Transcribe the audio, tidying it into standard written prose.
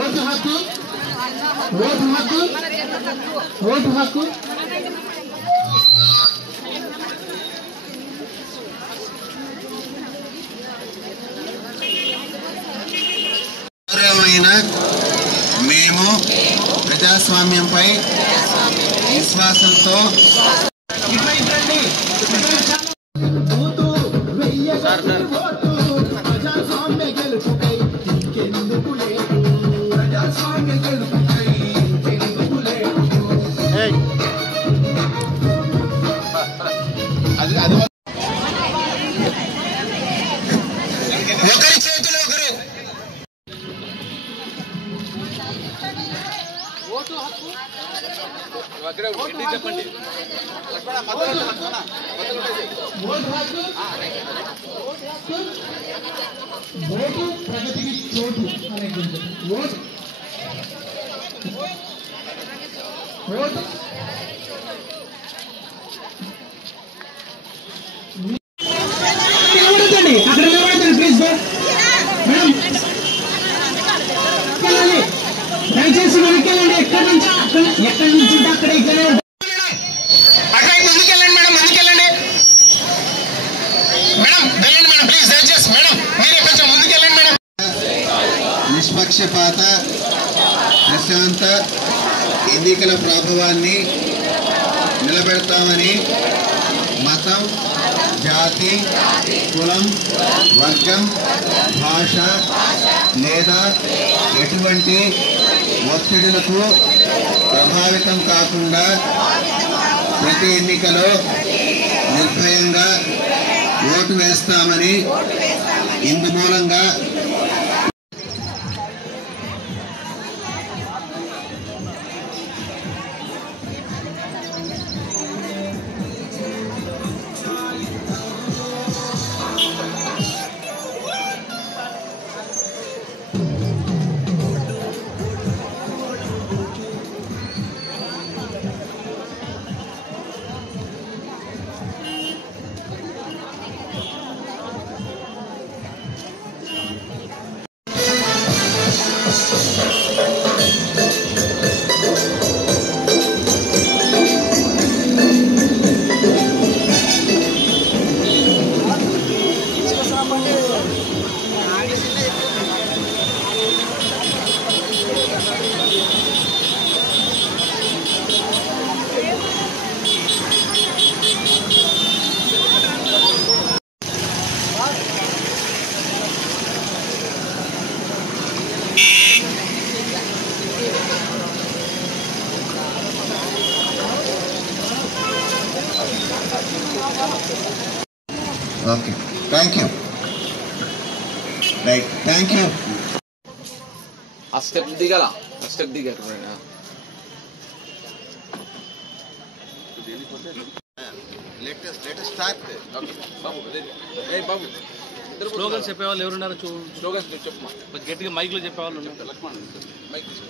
Vote హక్కు vote హక్కు vote హక్కు గౌరవమైన మేము ప్రజాస్వామ్యంపై విశ్వాసంతో ఒకరి చేతిలో ఒకరు చెప్పండి. ఓటు ప్రగతికి చోటు అనేటువంటి ఓటు ఓటు నిలబడతండి, అక్కడ నిలబడతండి ప్లీజ్ సార్. మేడం దయచేసి వెనకెళ్ళండి. ఎక్కడి నుంచి ఉంటే అక్కడ ఇక్కడ అటువైపు ముందుకెళ్ళండి మేడం, ముందుకెళ్ళండి మేడం, వెళ్ళండి మేడం ప్లీజ్ దయచేసి మేడం మీరే కొంచెం ముందుకెళ్ళండి మేడం. నిష్పక్షపాత ప్రశాంత ఎన్నికల ప్రభావాన్ని నిలబెడతామని మతం, జాతి, కులం, వర్గం, భాష లేదా ఎటువంటి ఒత్తిడులకు ప్రభావితం కాకుండా ప్రతి ఎన్నికలో నిర్భయంగా ఓటు వేస్తామని ఇందు మూలంగా okay thank you right thank you. ఆ స్టెప్ దిగాల, ఆ స్టెప్ దిగారు. స్లోగన్స్ చెప్పేవాళ్ళు ఎవరున్నారో స్లోగన్స్ చెప్పమా, గట్టిగా మైక్లో చెప్పేవాళ్ళు ఉన్నారు. లక్ష్మణ్ మైక్ తీసుకో.